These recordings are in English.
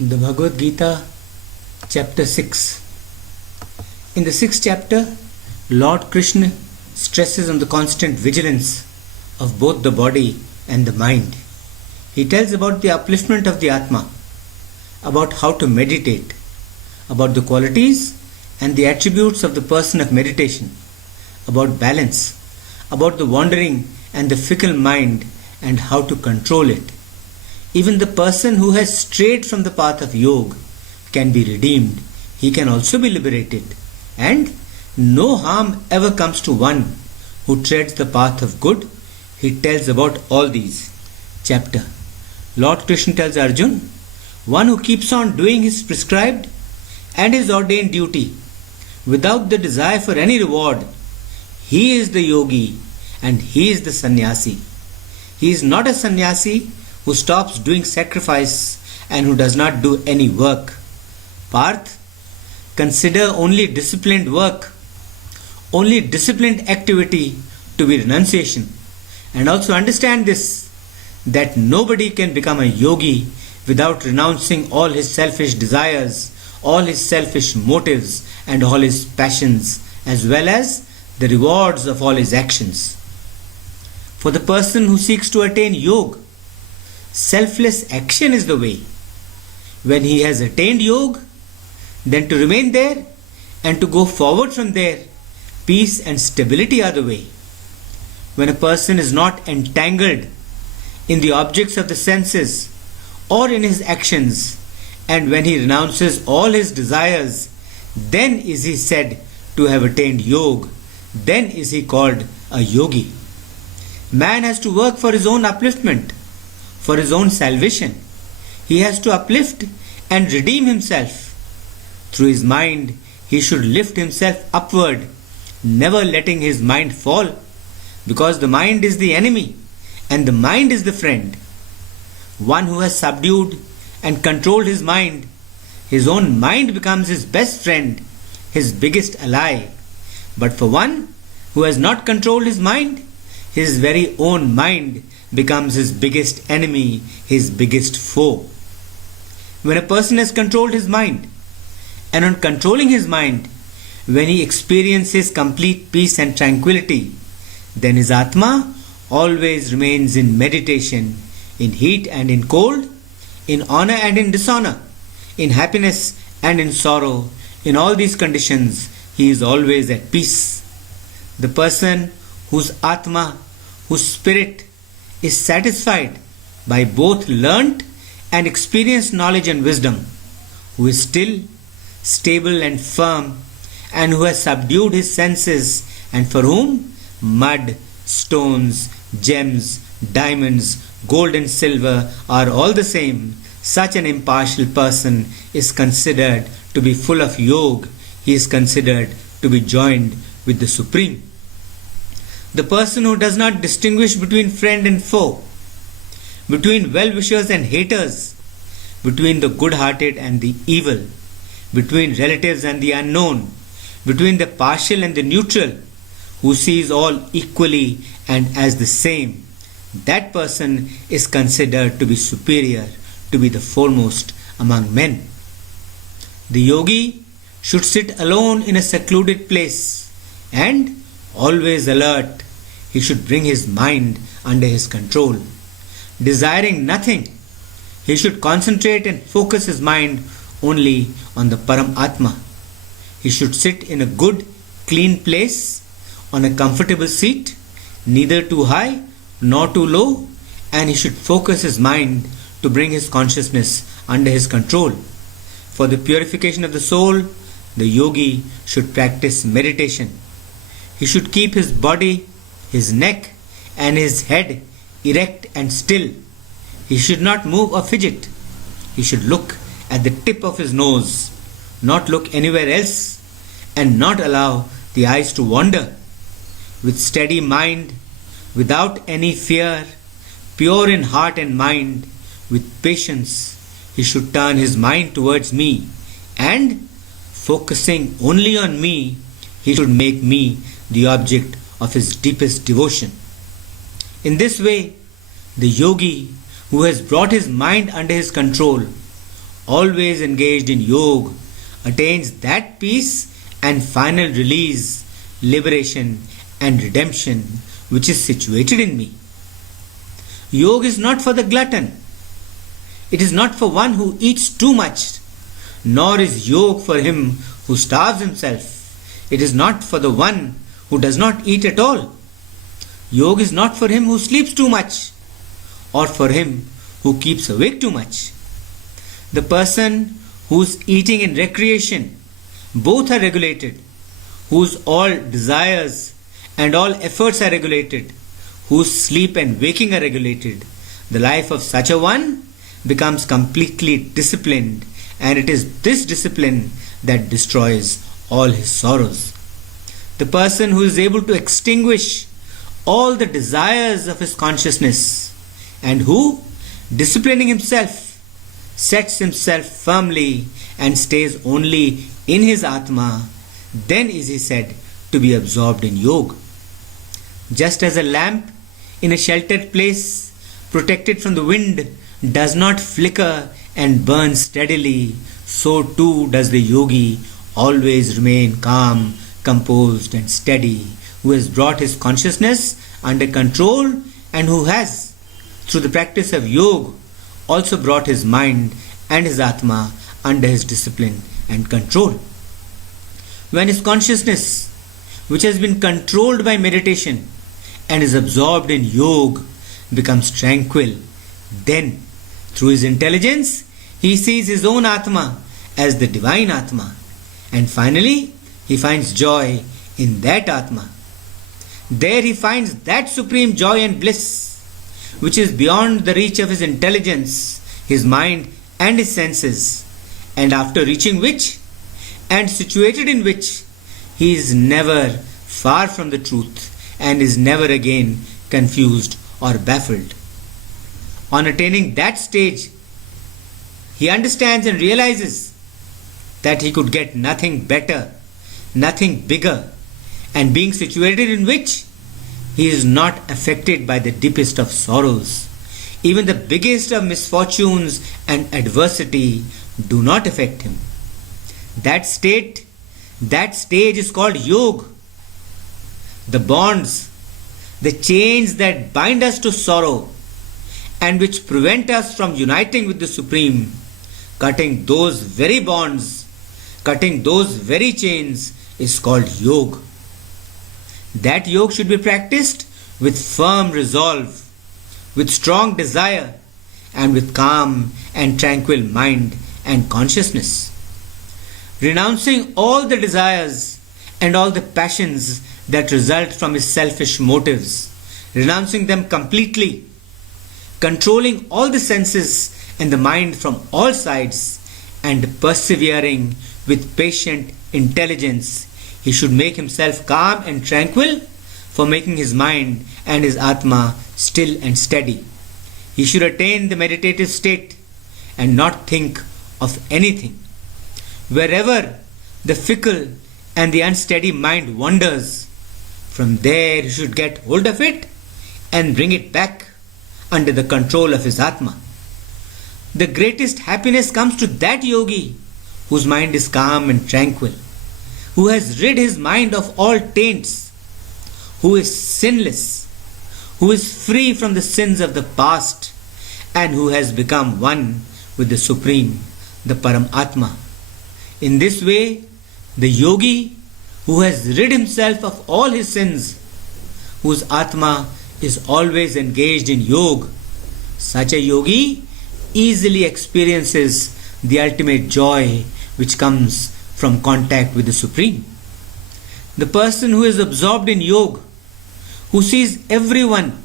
The Bhagavad Gita, Chapter-6. In the 6th chapter, Lord Krishna stresses on the constant vigilance of both the body and the mind. He tells about the upliftment of the Atma, about how to meditate, about the qualities and the attributes of the person of meditation, about balance, about the wandering and the fickle mind and how to control it. Even the person who has strayed from the path of yoga can be redeemed. He can also be liberated. And no harm ever comes to one who treads the path of good. He tells about all these. Chapter. Lord Krishna tells Arjun, one who keeps on doing his prescribed and his ordained duty without the desire for any reward, he is the yogi and he is the sannyasi. He is not a sannyasi who stops doing sacrifice and who does not do any work. Parth, consider only disciplined work, only disciplined activity to be renunciation. And also understand this, that nobody can become a yogi without renouncing all his selfish desires, all his selfish motives and all his passions, as well as the rewards of all his actions. For the person who seeks to attain yoga, selfless action is the way. When he has attained yoga, then to remain there and to go forward from there, peace and stability are the way. When a person is not entangled in the objects of the senses or in his actions, and when he renounces all his desires, then is he said to have attained yoga, then is he called a yogi. Man has to work for his own upliftment, for his own salvation. He has to uplift and redeem himself. Through his mind, he should lift himself upward, never letting his mind fall, because the mind is the enemy and the mind is the friend. One who has subdued and controlled his mind, his own mind becomes his best friend, his biggest ally. But for one who has not controlled his mind, his very own mind becomes his biggest enemy, his biggest foe. When a person has controlled his mind, and on controlling his mind, when he experiences complete peace and tranquility, then his Atma always remains in meditation, in heat and in cold, in honor and in dishonor, in happiness and in sorrow. In all these conditions, he is always at peace. The person whose Atma, whose spirit is satisfied by both learnt and experienced knowledge and wisdom, who is still, stable and firm, and who has subdued his senses, and for whom mud, stones, gems, diamonds, gold and silver are all the same, such an impartial person is considered to be full of yoga. He is considered to be joined with the Supreme. The person who does not distinguish between friend and foe, between well-wishers and haters, between the good-hearted and the evil, between relatives and the unknown, between the partial and the neutral, who sees all equally and as the same, that person is considered to be superior, to be the foremost among men. The yogi should sit alone in a secluded place and always alert. He should bring his mind under his control. Desiring nothing, he should concentrate and focus his mind only on the Paramatma. He should sit in a good, clean place, on a comfortable seat, neither too high nor too low, and he should focus his mind to bring his consciousness under his control. For the purification of the soul, the yogi should practice meditation. He should keep his body, his neck and his head erect and still. He should not move or fidget. He should look at the tip of his nose, not look anywhere else, and not allow the eyes to wander. With steady mind, without any fear, pure in heart and mind, with patience, he should turn his mind towards me, and focusing only on me, he should make me the object of his deepest devotion. In this way, the yogi who has brought his mind under his control always engaged in yoga, attains that peace and final release, liberation and redemption which is situated in me. Yoga is not for the glutton. It is not for one who eats too much, nor is yoga for him who starves himself. It is not for the one who does not eat at all. Yoga is not for him who sleeps too much, or for him who keeps awake too much. The person whose eating and recreation both are regulated, whose all desires and all efforts are regulated, whose sleep and waking are regulated, the life of such a one becomes completely disciplined, and it is this discipline that destroys all his sorrows. The person who is able to extinguish all the desires of his consciousness, and who, disciplining himself, sets himself firmly and stays only in his Atma, then is he said to be absorbed in yoga. Just as a lamp in a sheltered place, protected from the wind, does not flicker and burn steadily, so too does the yogi always remain calm, composed and steady, who has brought his consciousness under control and who has, through the practice of yoga, also brought his mind and his Atma under his discipline and control. When his consciousness, which has been controlled by meditation and is absorbed in yoga, becomes tranquil, then, through his intelligence, he sees his own Atma as the divine Atma, and finally he finds joy in that Atma. There he finds that supreme joy and bliss which is beyond the reach of his intelligence, his mind and his senses, and after reaching which and situated in which he is never far from the truth and is never again confused or baffled. On attaining that stage, he understands and realizes that he could get nothing better, nothing bigger, and being situated in which he is not affected by the deepest of sorrows. Even the biggest of misfortunes and adversity do not affect him. That stage is called yoga. The bonds, the chains that bind us to sorrow and which prevent us from uniting with the Supreme, cutting those very bonds, cutting those very chains is called yoga. That yoga should be practiced with firm resolve, with strong desire, and with calm and tranquil mind and consciousness. Renouncing all the desires and all the passions that result from his selfish motives, renouncing them completely, controlling all the senses and the mind from all sides, and persevering with patient intelligence, he should make himself calm and tranquil for making his mind and his Atma still and steady. He should attain the meditative state and not think of anything. Wherever the fickle and the unsteady mind wanders, from there he should get hold of it and bring it back under the control of his Atma. The greatest happiness comes to that yogi whose mind is calm and tranquil, who has rid his mind of all taints, who is sinless, who is free from the sins of the past, and who has become one with the Supreme, the Paramatma. In this way, the yogi who has rid himself of all his sins, whose Atma is always engaged in yoga, such a yogi easily experiences the ultimate joy which comes from contact with the Supreme. The person who is absorbed in yoga, who sees everyone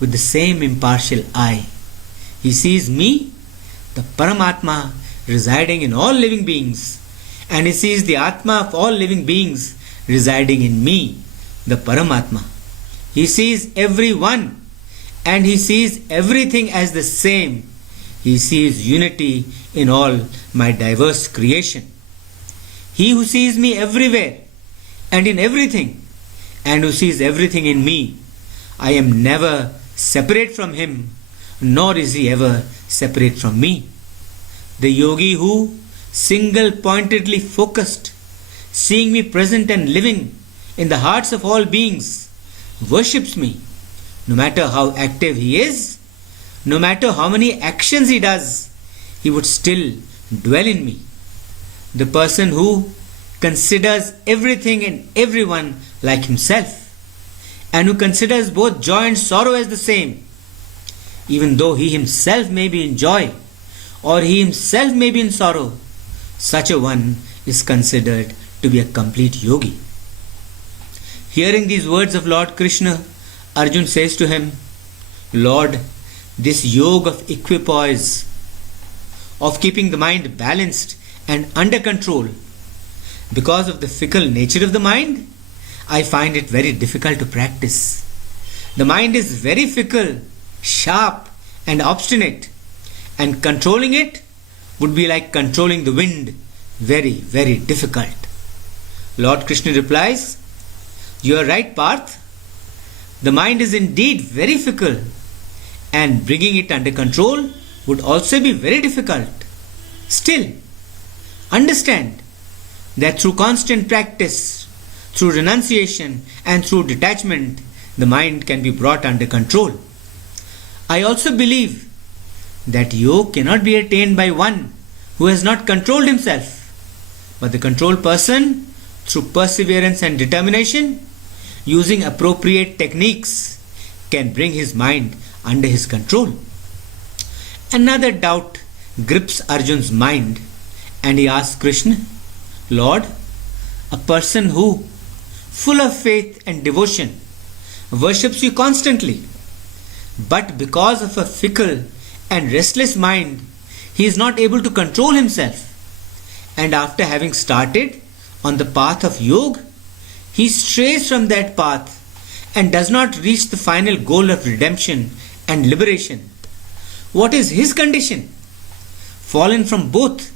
with the same impartial eye, he sees me, the Paramatma, residing in all living beings, and he sees the Atma of all living beings residing in me, the Paramatma. He sees everyone and he sees everything as the same. He sees unity in all my diverse creation. He who sees me everywhere and in everything, and who sees everything in me, I am never separate from him, nor is he ever separate from me. The yogi who, single-pointedly focused, seeing me present and living in the hearts of all beings, worships me, no matter how active he is, no matter how many actions he does, he would still dwell in me. The person who considers everything and everyone like himself, and who considers both joy and sorrow as the same, even though he himself may be in joy or he himself may be in sorrow, such a one is considered to be a complete yogi. Hearing these words of Lord Krishna, Arjun says to him, Lord, this yoga of equipoise, of keeping the mind balanced and under control, because of the fickle nature of the mind, I find it very difficult to practice. The mind is very fickle, sharp and obstinate, and controlling it would be like controlling the wind, very, very difficult. Lord Krishna replies, You are right, Parth. The mind is indeed very fickle, and bringing it under control would also be very difficult. Still, understand that through constant practice, through renunciation and through detachment, the mind can be brought under control. I also believe that yoga cannot be attained by one who has not controlled himself, but the controlled person, through perseverance and determination, using appropriate techniques, can bring his mind under his control. Another doubt grips Arjun's mind, and he asks Krishna, Lord, a person who, full of faith and devotion, worships you constantly, but because of a fickle and restless mind, he is not able to control himself, and after having started on the path of yoga, he strays from that path and does not reach the final goal of redemption and liberation. What is his condition? Fallen from both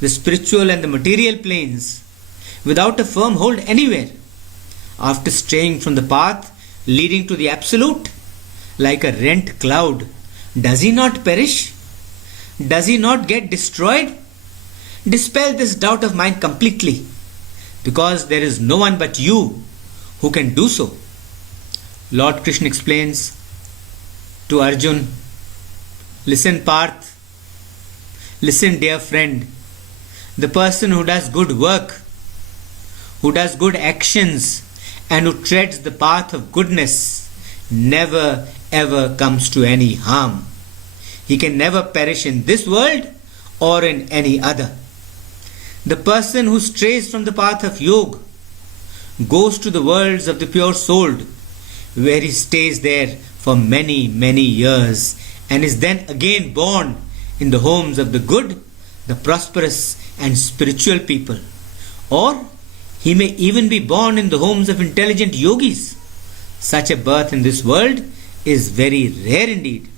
the spiritual and the material planes, without a firm hold anywhere, after straying from the path leading to the absolute, like a rent cloud, does he not perish? Does he not get destroyed? Dispel this doubt of mine completely, because there is no one but you who can do so. Lord Krishna explains to Arjun, Listen, Parth, listen, dear friend, the person who does good work, who does good actions, and who treads the path of goodness never ever comes to any harm. He can never perish in this world or in any other. The person who strays from the path of yoga goes to the worlds of the pure souled, where he stays there for many, many years, and is then again born in the homes of the good, the prosperous and spiritual people. Or he may even be born in the homes of intelligent yogis. Such a birth in this world is very rare indeed.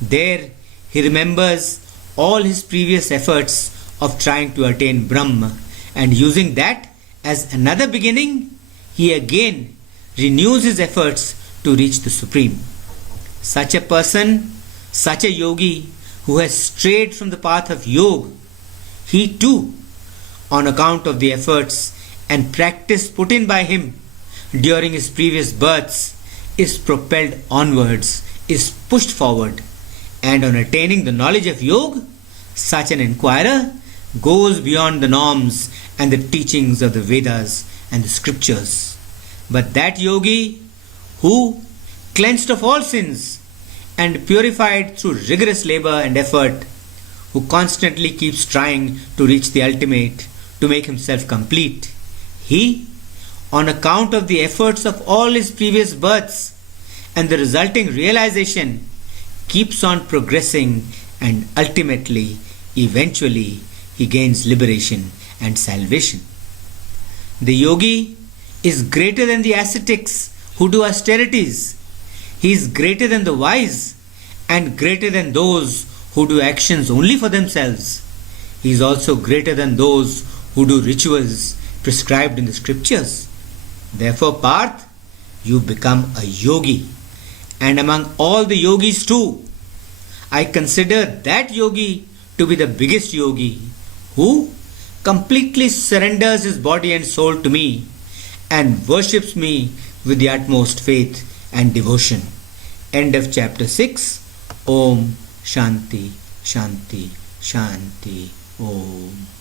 There he remembers all his previous efforts of trying to attain Brahma, and using that as another beginning, he again renews his efforts to reach the Supreme. Such a person, such a yogi who has strayed from the path of yoga, he too, on account of the efforts and practice put in by him during his previous births, is propelled onwards, is pushed forward, and on attaining the knowledge of yoga, such an inquirer goes beyond the norms and the teachings of the Vedas and the scriptures. But that yogi who, cleansed of all sins and purified through rigorous labor and effort, who constantly keeps trying to reach the ultimate, to make himself complete, he, on account of the efforts of all his previous births and the resulting realization, keeps on progressing, and ultimately, eventually, he gains liberation and salvation. The yogi is greater than the ascetics who do austerities. He is greater than the wise and greater than those who do actions only for themselves. He is also greater than those who do rituals prescribed in the scriptures. Therefore, Parth, you become a yogi. And among all the yogis too, I consider that yogi to be the biggest yogi who completely surrenders his body and soul to me and worships me with the utmost faith and devotion. End of chapter 6. Om Shanti Shanti Shanti Om.